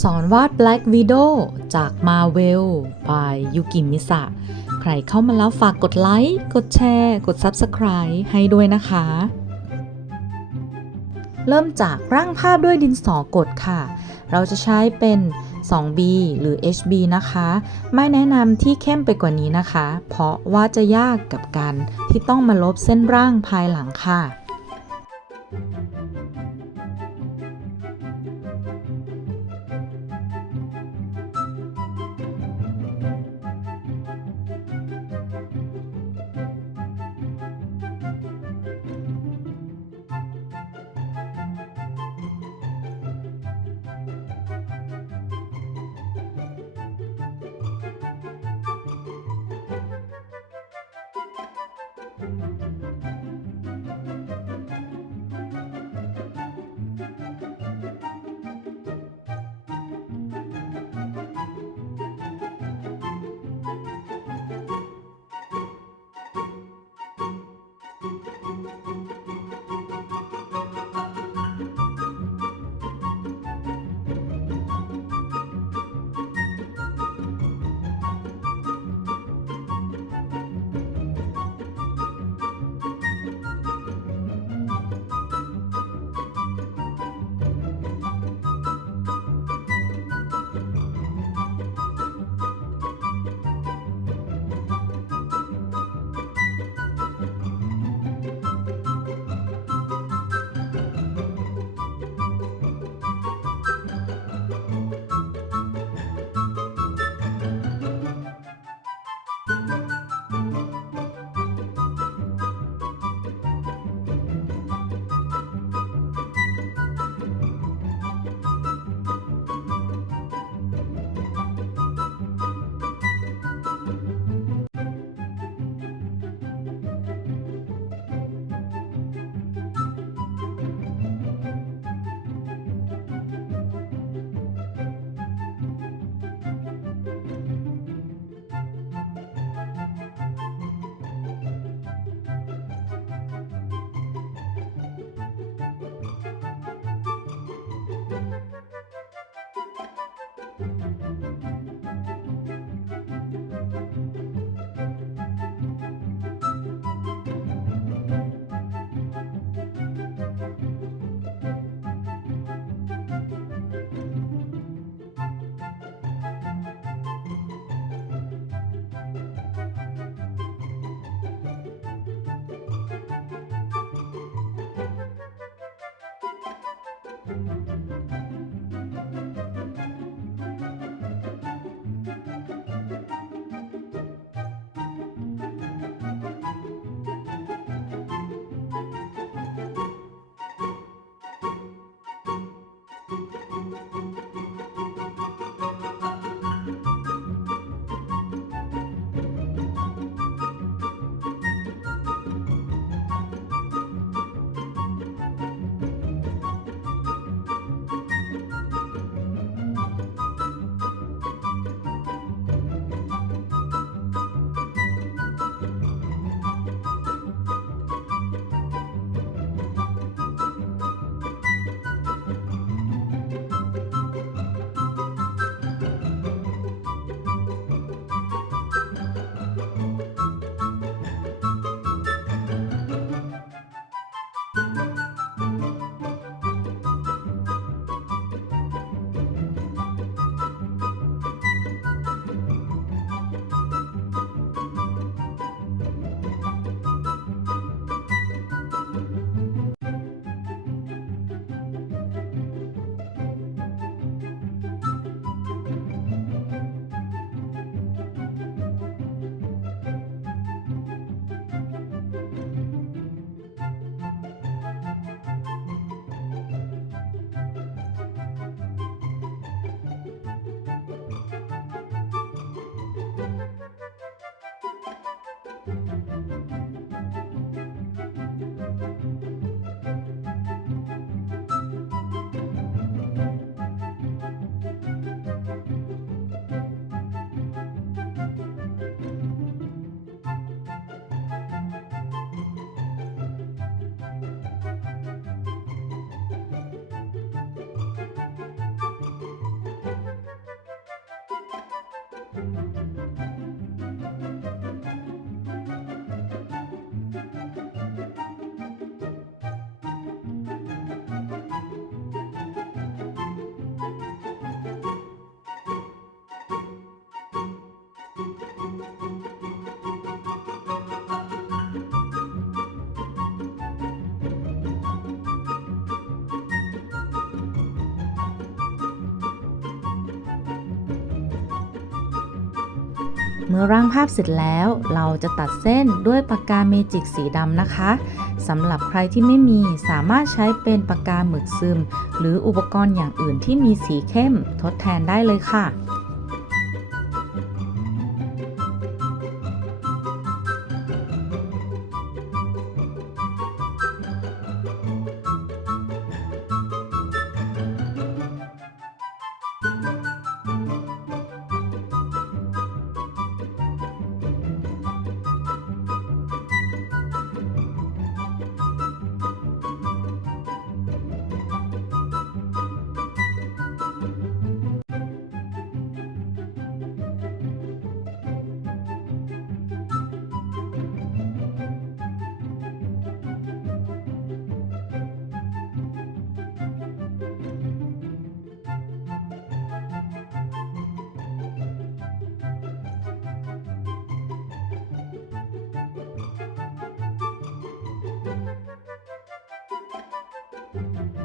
สอนวาด Black Widow จาก Marvel by ยูกิมิสะใครเข้ามาแล้วฝากกดไลค์ กดแชร์ กด Subscribe ให้ด้วยนะคะ เริ่มจากร่างภาพด้วยดินสอกดค่ะ เราจะใช้เป็น 2B หรือ HB นะคะ ไม่แนะนำที่เข้มไปกว่านี้นะคะ เพราะว่าจะยากกับการที่ต้องมาลบเส้นร่างภายหลังค่ะ มื่อร่างภาพเสร็จแล้ว เราจะตัดเส้นด้วยปากกาเมจิกสีดำนะคะสำหรับใครที่ไม่มีสามารถใช้เป็นปากกาหมึกซึม หรืออุปกรณ์อย่างอื่นที่มีสีเข้มทดแทนได้เลยค่ะ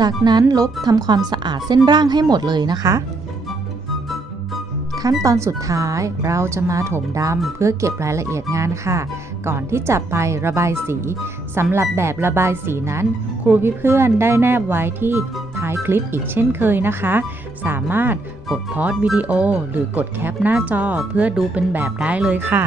จากนั้นลบทำความสะอาดเส้นร่างให้หมดเลยนะคะ ขั้นตอนสุดท้ายเราจะมาถมดำเพื่อเก็บรายละเอียดงานค่ะ ก่อนที่จะไประบายสีสำหรับแบบระบายสีนั้น ครูพี่เพื่อนได้แนบไว้ที่ท้ายคลิปอีกเช่นเคยนะคะ สามารถกดพอสวิดีโอหรือกดแคปหน้าจอเพื่อดูเป็นแบบได้เลยค่ะ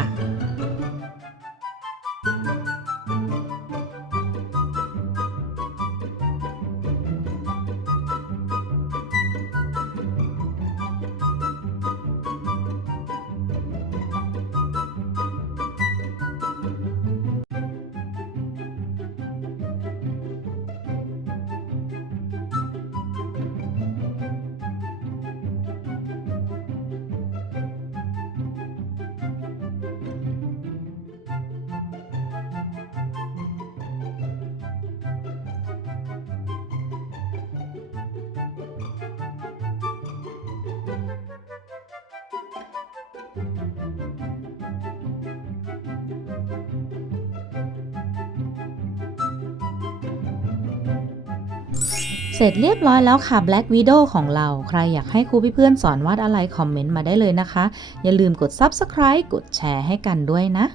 เสร็จเรียบร้อยแล้วค่ะ Black Widow ของเรา ใครอยากให้ครูพี่เพื่อนสอนวาดอะไร คอมเมนต์มาได้เลยนะคะ อย่าลืมกด Subscribe กดแชร์ให้กันด้วยนะ